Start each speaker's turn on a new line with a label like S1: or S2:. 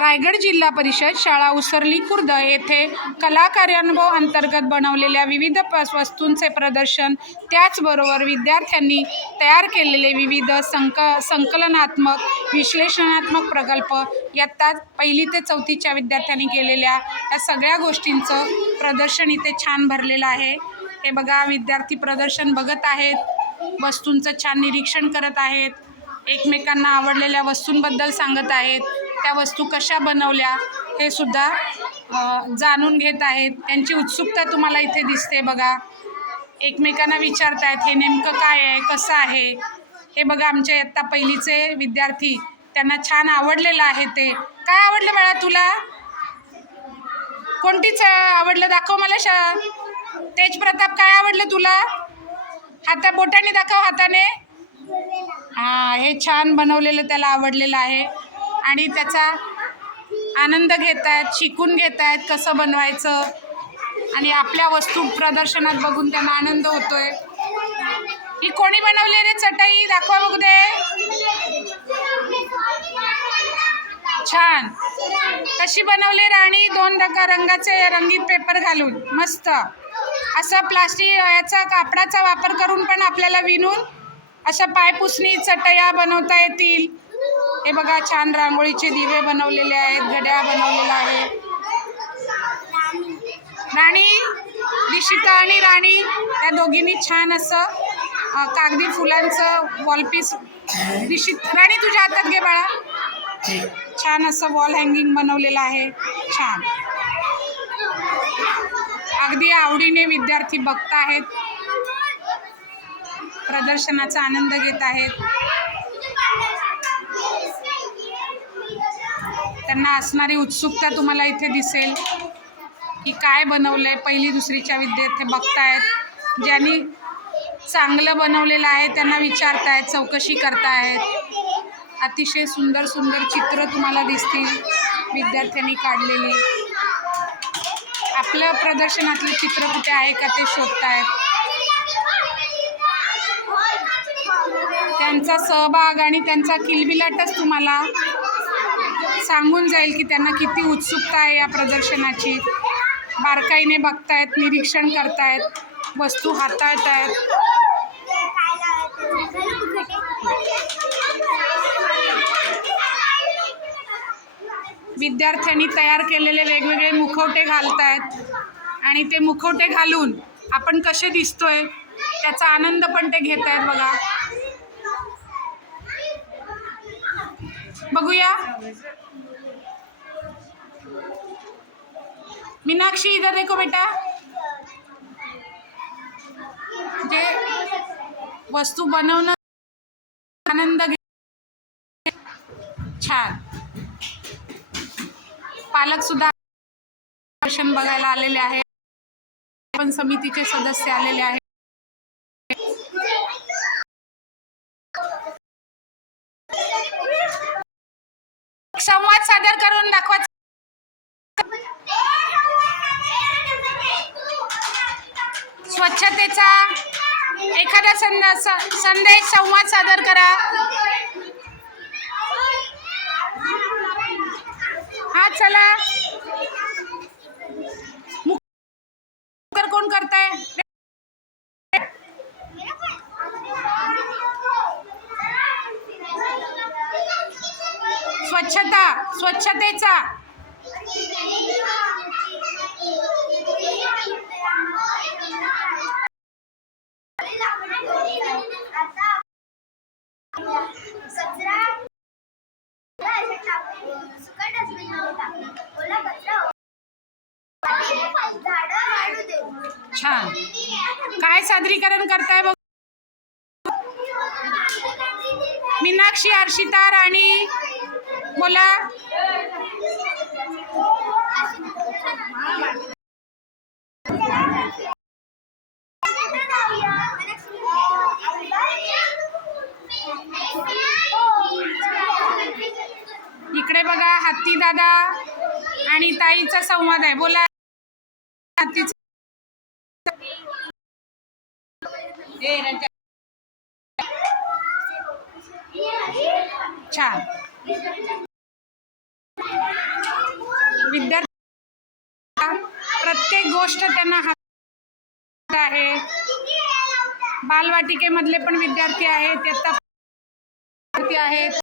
S1: रायगड जिल्हा परिषद शाळा उसरली खुर्द येथे कला कार्यानुभव अंतर्गत बनवलेल्या विविध प वस्तूंचे प्रदर्शन त्याचबरोबर विद्यार्थ्यांनी तयार केलेले विविध संक संकलनात्मक विश्लेषणात्मक प्रकल्प इयत्ता पहिली ते चौथीच्या विद्यार्थ्यांनी केलेल्या या सगळ्या गोष्टींचं प्रदर्शन इथे छान भरलेलं आहे. हे बघा विद्यार्थी प्रदर्शन बघत आहेत वस्तूंचं छान निरीक्षण करत आहेत एकमेकांना आवडलेल्या वस्तूंबद्दल सांगत आहेत. त्या वस्तू कशा बनवल्या हे सुद्धा जाणून घेत आहेत. त्यांची उत्सुकता तुम्हाला इथे दिसते बघा. एकमेकांना विचारतायत हे नेमकं काय आहे? कसं आहे? हे बघा आमचे आत्ता पहिलीचे विद्यार्थी त्यांना छान आवडलेलं आहे ते. काय आवडलं बाळा तुला? कोणतीच आवडलं? दाखव मला शा तेज प्रताप काय आवडलं तुला? हाता बोटाने दाखव हाताने. हां हे छान बनवलेलं त्याला आवडलेलं आहे. आणि त्याचा आनंद घेत आहेत शिकून घेत आहेत कसं बनवायचं. आणि आपल्या वस्तू प्रदर्शनात बघून त्यांना आनंद होतोय. ही कोणी बनवली रे चटई? दाखवा बघू दे. छान. कशी बनवली राणी दोन रंगा रंगाचे रंगीत पेपर घालून. मस्त. असं प्लास्टिक याचा कापडाचा वापर करून पण आपल्याला विणून अशा पायपुसणी चटया बनवता येतील. हे बघा छान रांगोळीचे दिवे बनवलेले आहेत घड्याळ बनवलेला आहे राणी दिशिका आणि राणी या दोघींनी छान असं कागदी फुलांचं वॉलपीस दिशित राणी तुझ्या हातात घे बाळा. छान असं वॉल हँगिंग बनवलेलं आहे. छान. अगदी आवडीने विद्यार्थी बघत आहेत प्रदर्शनाचा आनंद घेत आहेत. त्यांना असणारी उत्सुकता तुम्हाला इथे दिसेल की काय बनवलं आहे पहिली दुसरीच्या विद्यार्थी बघतायत. ज्यांनी चांगलं बनवलेलं आहे त्यांना विचारतायत चौकशी करतायत. अतिशय सुंदर सुंदर चित्र तुम्हाला दिसतील विद्यार्थ्यांनी काढलेली. आपलं प्रदर्शनातलं चित्र कुठे आहे का ते शोधतायत. त्यांचा सहभाग आणि त्यांचा किलबिलाटच तुम्हाला सांगून जाईल की त्यांना किती उत्सुकता आहे या प्रदर्शनाची. बारकाईने बघतायत निरीक्षण करतायत वस्तू हाताळत आहेत विद्यार्थ्यांनी तयार केलेले वेगवेगळे मुखवटे घालतायत आणि ते मुखवटे घालून आपण कसे दिसतोय त्याचा आनंद पण ते घेत आहेत बघा. बघूया. मीनाक्षी इधर देखो बेटा. जे वस्तू बनवणं आनंद घे छान. पालक सुद्धा दर्शन बघायला आलेले आहे पण समितीचे सदस्य आलेले आहेत. संवाद सादर करून दाखवा. स्वच्छतेचा एखादा संद स- संदेश संवाद सादर करा. हा चला मुख- तर कोण करताय स्वच्छता स्वच्छतेचा. छान. काय सादरीकरण करताय बघ. मीनाक्षी हर्षिता राणी. बोला. इकडे बघा हत्ती दादा आणि ताईचा संवाद आहे. बोला. हत्तीचा छान. प्रत्येक गोष्ट त्यांना हात आहे. बालवाटिकेमधले पण विद्यार्थी आहेत आहेत.